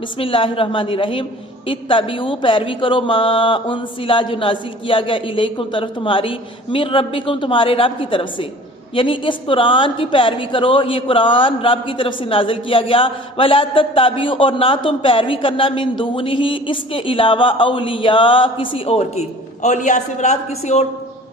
بسم اللہ الرحمن الرحیم۔ اتبعوا پیروی کرو ما انزل جو نازل کیا گیا الیکم طرف تمہاری من ربکم تمہارے رب کی طرف سے، یعنی اس قرآن کی پیروی کرو، یہ قرآن رب کی طرف سے نازل کیا گیا۔ ولا تتبعوا اور نہ تم پیروی کرنا من دونہ اس کے علاوہ اولیاء کسی اور کی، اولیاء سے مراد کسی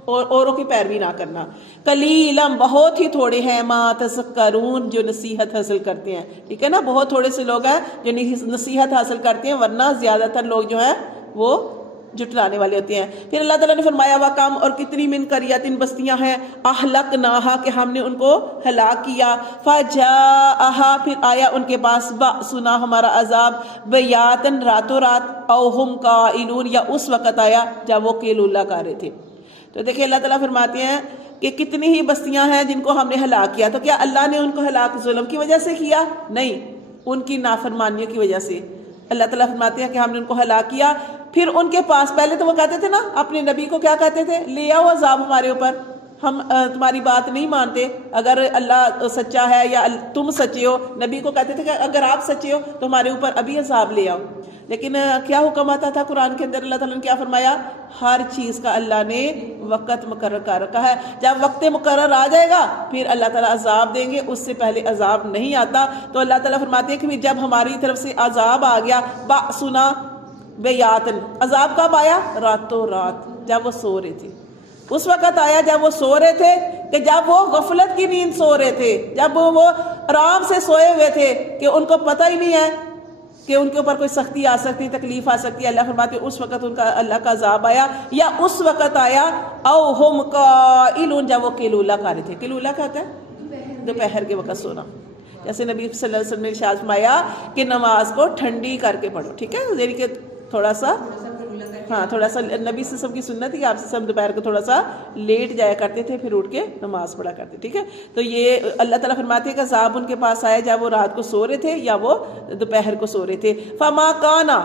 اوروں کی پیروی نہ کرنا۔ قلیلا بہت ہی تھوڑے ہیں ما تذکرون جو نصیحت حاصل کرتے ہیں، ٹھیک ہے نا، بہت تھوڑے سے لوگ ہیں جو نصیحت حاصل کرتے ہیں، ورنہ زیادہ تر لوگ جو ہیں وہ جھٹلانے والے ہوتے ہیں۔ پھر اللہ تعالیٰ نے فرمایا وَكَمْ اور کتنی من قریۃ بستیاں ہیں اہلکناہا کہ ہم نے ان کو ہلاک کیا، فجاءہا پھر آیا ان کے پاس بأسنا ہمارا عذاب بیاتن راتوں رات، او ہم قائلون یا اس وقت آیا جب وہ قیلولہ کر رہے تھے۔ تو دیکھیں اللہ تعالیٰ فرماتے ہیں کہ کتنی ہی بستیاں ہیں جن کو ہم نے ہلاک کیا، تو کیا اللہ نے ان کو ہلاک ظلم کی وجہ سے کیا؟ نہیں، ان کی نافرمانیوں کی وجہ سے۔ اللہ تعالیٰ فرماتے ہیں کہ ہم نے ان کو ہلاک کیا، پھر ان کے پاس پہلے تو وہ کہتے تھے نا اپنے نبی کو، کیا کہتے تھے؟ لے آؤ عذاب ہمارے اوپر، ہم تمہاری بات نہیں مانتے، اگر اللہ سچا ہے یا تم سچے ہو۔ نبی کو کہتے تھے کہ اگر آپ سچے ہو تو ہمارے اوپر ابھی عذاب لے آؤ۔ لیکن کیا حکم آتا تھا قرآن کے اندر؟ اللہ تعالیٰ نے کیا فرمایا؟ ہر چیز کا اللہ نے وقت مقرر کر رکھا ہے، جب وقت مقرر آ جائے گا پھر اللہ تعالیٰ عذاب دیں گے، اس سے پہلے عذاب نہیں آتا۔ تو اللہ تعالیٰ فرماتے ہیں کہ جب ہماری طرف سے عذاب آ گیا بأسنا بیاتن، عذاب کب آیا؟ راتوں رات، جب وہ سو رہے تھے، اس وقت آیا جب وہ سو رہے تھے، کہ جب وہ غفلت کی نیند سو رہے تھے، جب وہ آرام سے سوئے ہوئے تھے کہ ان کو پتہ ہی نہیں ہے کہ ان کے اوپر کوئی سختی آ سکتی، تکلیف آ سکتی ہے۔ اللہ فرماتے ہیں اس وقت ان کا اللہ کا عذاب آیا، یا اس وقت آیا او ہم قائلون جب وہ قیلولہ کر رہے تھے۔ قیلولہ کہتا ہے دوپہر کے وقت سونا، جیسے نبی صلی اللہ علیہ وسلم نے ارشاد فرمایا کہ نماز کو ٹھنڈی کر کے پڑھو، ٹھیک ہے، یعنی کہ تھوڑا سا تھوڑا سا نبی صلی اللہ علیہ وسلم کی سنت ہے کہ آپ سے دوپہر کو تھوڑا سا لیٹ جایا کرتے تھے، پھر اٹھ کے نماز پڑھا کرتے، ٹھیک ہے۔ تو یہ اللہ تعالیٰ فرماتے ہیں کہ عذاب ان کے پاس آیا جب وہ رات کو سو رہے تھے یا وہ دوپہر کو سو رہے تھے۔ فما کانا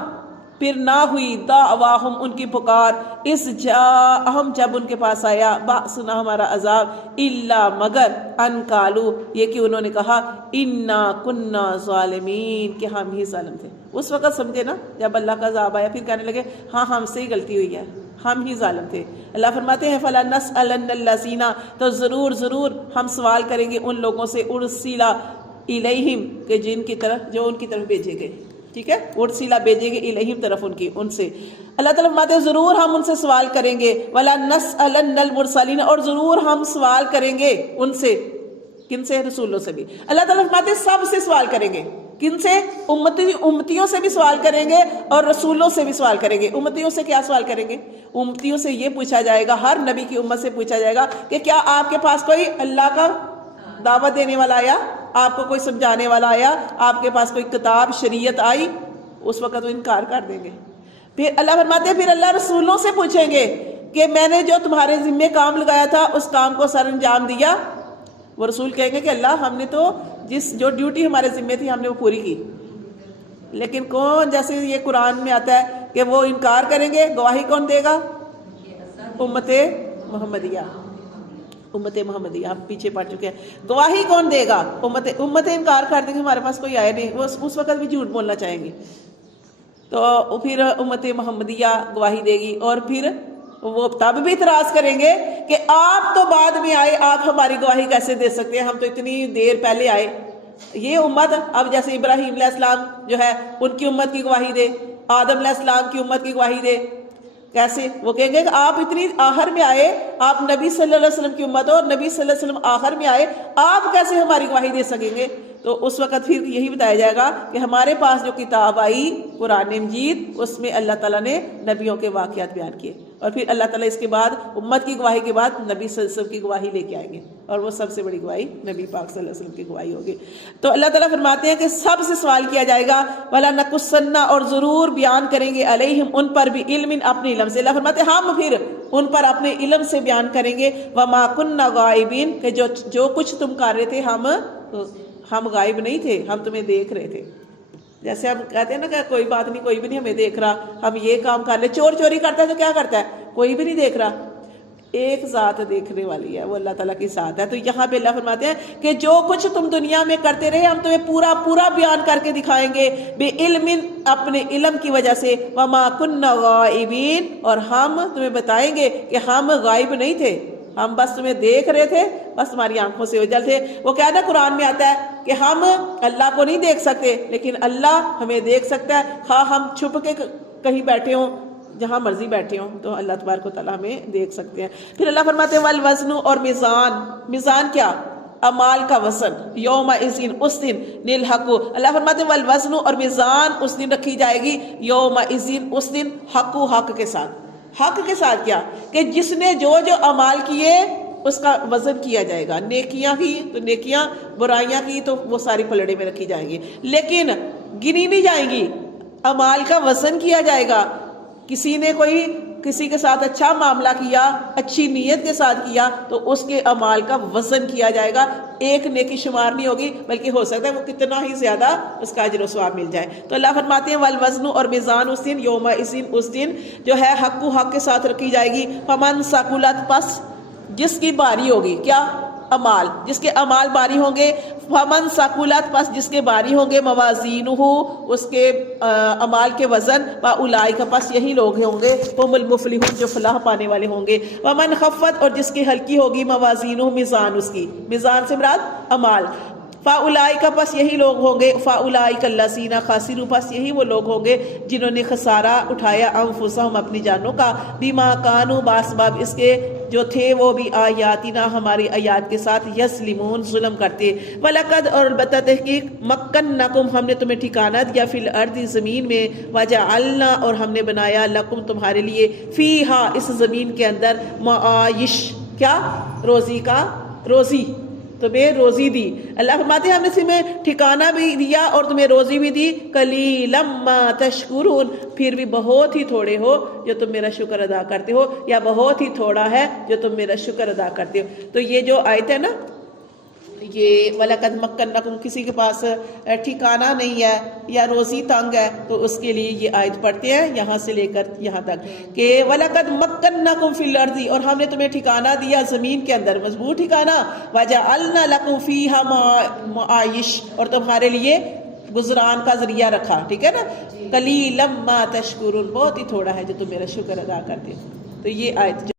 پھر نہ ہوئی دعواہم ان کی پکار، اس جاءہم جب ان کے پاس آیا بأسنا ہمارا عذاب، الا مگر ان قالوا یہ کہ انہوں نے کہا انا کنا ظالمین کہ ہم ہی ظالم تھے۔ اس وقت سمجھے نا جب اللہ کا عذاب آیا پھر کہنے لگے ہاں ہم سے ہی غلطی ہوئی ہے، ہم ہی ظالم تھے۔ اللہ فرماتے ہیں فَلَنَسْأَلَنَّ الَّذِينَ تو ضرور ہم سوال کریں گے ان لوگوں سے اُرْسِلَ اِلَيْهِمْ کہ جن کی طرف جو ان کی طرف بھیجے گئے، ٹھیک ہے، اُرْسِلَ بھیجے گے اِلَيْهِمْ طرف ان سے۔ اللہ تعالیٰ فرماتے ہیں ضرور ہم ان سے سوال کریں گے، وَلَنَسْأَلَنَّ الْمُرْسَلِينَ اور ضرور ہم سوال کریں گے ان سے، کن سے؟ رسولوں سے بھی۔ اللہ تعالیٰ فرماتے ہیں سب سے سوال کریں گے، کن سے؟ امتیوں سے بھی سوال کریں گے اور رسولوں سے بھی سوال کریں گے۔ امتیوں سے کیا سوال کریں گے؟ امتیوں سے یہ پوچھا جائے گا، ہر نبی کی امت سے پوچھا جائے گا کہ کیا آپ کے پاس کوئی اللہ کا دعوت دینے والا آیا، آپ کو کوئی سمجھانے والا آیا، آپ کے پاس کوئی کتاب شریعت آئی؟ اس وقت وہ انکار کر دیں گے۔ پھر اللہ فرماتے ہیں پھر اللہ رسولوں سے پوچھیں گے کہ میں نے جو تمہارے ذمے کام لگایا تھا اس کام کو سر انجام دیا؟ وہ رسول کہیں گے کہ اللہ ہم نے تو جو ڈیوٹی ہمارے ذمے تھی ہم نے وہ پوری کی۔ لیکن کون، جیسے یہ قرآن میں آتا ہے کہ وہ انکار کریں گے، گواہی کون دے گا؟ امت محمدیہ، امت محمدیہ، ہم پیچھے پڑ چکے ہیں۔ گواہی کون دے گا؟ امت انکار کر دیں گے، ہمارے پاس کوئی آیا نہیں، وہ اس وقت بھی جھوٹ بولنا چاہیں گے، تو پھر امت محمدیہ گواہی دے گی، اور پھر وہ تب بھی اعتراض کریں گے کہ آپ تو بعد میں آئے، آپ ہماری گواہی کیسے دے سکتے ہیں، ہم تو اتنی دیر پہلے آئے۔ یہ امت اب جیسے ابراہیم علیہ السلام جو ہے ان کی امت کی گواہی دے، آدم علیہ السلام کی امت کی گواہی دے، کیسے؟ وہ کہیں گے کہ آپ اتنی آخر میں آئے، آپ نبی صلی اللہ علیہ وسلم کی امت ہو اور نبی صلی اللہ علیہ وسلم آخر میں آئے، آپ کیسے ہماری گواہی دے سکیں گے؟ تو اس وقت پھر یہی بتایا جائے گا کہ ہمارے پاس جو کتاب آئی قرآن مجید، اس میں اللہ تعالیٰ نے نبیوں کے واقعات بیان کیے، اور پھر اللہ تعالیٰ اس کے بعد امت کی گواہی کے بعد نبی صلی اللہ علیہ وسلم کی گواہی لے کے آئیں گے، اور وہ سب سے بڑی گواہی نبی پاک صلی اللہ علیہ وسلم کی گواہی ہوگی۔ تو اللہ تعالیٰ فرماتے ہیں کہ سب سے سوال کیا جائے گا، وَلَنَقُصَّنَّ اور ضرور بیان کریں گے علیہم ان پر بھی علم اپنے علم سے۔ اللہ فرماتے ہیں ہم پھر ان پر اپنے علم سے بیان کریں گے، وَمَا كُنَّا غَائِبِينَ کہ جو کچھ تم کر رہے تھے ہم غائب نہیں تھے، ہم تمہیں دیکھ رہے تھے۔ جیسے ہم کہتے ہیں نا کہ کوئی بات نہیں، کوئی بھی نہیں ہمیں دیکھ رہا، ہم یہ کام کر لیں، چور چوری کرتا ہے تو کیا کرتا ہے؟ کوئی بھی نہیں دیکھ رہا۔ ایک ذات دیکھنے والی ہے، وہ اللہ تعالیٰ کی ذات ہے۔ تو یہاں پہ اللہ فرماتے ہیں کہ جو کچھ تم دنیا میں کرتے رہے ہم تمہیں پورا پورا بیان کر کے دکھائیں گے، بے علم، اپنے علم کی وجہ سے، وما کننا غائبین، اور ہم تمہیں بتائیں گے کہ ہم غائب نہیں تھے، ہم بس تمہیں دیکھ رہے تھے، بس تمہاری آنکھوں سے اوجھل تھے۔ وہ کہنا قرآن میں آتا ہے کہ ہم اللہ کو نہیں دیکھ سکتے لیکن اللہ ہمیں دیکھ سکتا ہے، خواہ ہم چھپ کے کہیں بیٹھے ہوں، جہاں مرضی بیٹھے ہوں، تو اللہ تبارک و تعالیٰ ہمیں دیکھ سکتے ہیں۔ پھر اللہ فرماتے ہیں والوزن، اور میزان، میزان کیا؟ اعمال کا وزن، یوم اذن، اس دن، للحق، اللہ فرماتے ہیں والوزن، اور میزان اس دن رکھی جائے گی، یوم اذن، اس دن، حق، حق کے ساتھ۔ حق کے ساتھ کیا؟ کہ جس نے جو اعمال کیے اس کا وزن کیا جائے گا، نیکیاں کی تو نیکیاں، برائیاں کی تو وہ ساری پلڑے میں رکھی جائیں گی، لیکن گنی نہیں جائیں گی، اعمال کا وزن کیا جائے گا۔ کسی نے کسی کے ساتھ اچھا معاملہ کیا، اچھی نیت کے ساتھ کیا، تو اس کے اعمال کا وزن کیا جائے گا، ایک نیکی شمار نہیں ہوگی، بلکہ ہو سکتا ہے وہ کتنا ہی زیادہ اس کا اجر و ثواب مل جائے۔ تو اللہ فرماتے ہیں والوزن، اور میزان اس دن، یوم اذن، اس دن جو ہے، حق حق کے ساتھ رکھی جائے گی، فمن ثقلت، پس جس کی باری ہوگی، کیا؟ اعمال، جس کے اعمال باری ہوں گے، فمن ثقلت، پس جس کے باری ہوں گے، موازینہ، اس کے اعمال کے وزن، فاولئک، پس یہی لوگ ہوں گے، ہم المفلحون، جو فلاح پانے والے ہوں گے، ومن خفت، اور جس کی ہلکی ہوگی، موازینہ، میزان اس کی، میزان سے مراد اعمال، فاولئک، پس یہی لوگ ہوں گے، فاولئک الذین خسروا، پس یہی وہ لوگ ہوں گے جنہوں نے خسارہ اٹھایا، انفسہم، اپنی جانوں کا، بما کانوا، باسباب اس کے جو تھے وہ بھی، آیاتنا، ہماری آیات کے ساتھ، یظلمون، ظلم کرتے، وَلَقَدْ، اور البتہ تحقیق، مَكَّنَّكُمْ، ہم نے تمہیں ٹھکانہ دیا، فی الارض، زمین میں، وَجَعَلْنَا، اور ہم نے بنایا، لَكُمْ، تمہارے لیے، فیہا، اس زمین کے اندر، معایش، کیا؟ روزی کا، روزی، تمہیں روزی دی۔ اللہ فرماتے ہیں ہم نے تمہیں ٹھکانہ بھی دیا اور تمہیں روزی بھی دی، قلیلا ما تشکرون، پھر بھی بہت ہی تھوڑے ہو جو تم میرا شکر ادا کرتے ہو، یا بہت ہی تھوڑا ہے جو تم میرا شکر ادا کرتے ہو۔ تو یہ جو آیت ہے نا، یہ وَلَقَدْ مَكَّنَّكُمْ، کسی کے پاس ٹھکانہ نہیں ہے یا روزی تنگ ہے تو اس کے لیے یہ آیت پڑھتے ہیں یہاں سے لے کر یہاں تک کہ وَلَقَدْ مَكَّنَّكُمْ فِي الْأَرْضِ، اور ہم نے تمہیں ٹھکانہ دیا زمین کے اندر، مضبوط ٹھکانہ، وَجَعَلْنَا لَكُمْ فِيهَا مَعَایِشَ، اور تمہارے لیے گزران کا ذریعہ رکھا، ٹھیک ہے نا، قَلِيلًا مَا تَشْكُرُونَ، بہت ہی تھوڑا ہے جو تم میرا شکر ادا کرتے ہو۔ تو یہ آیت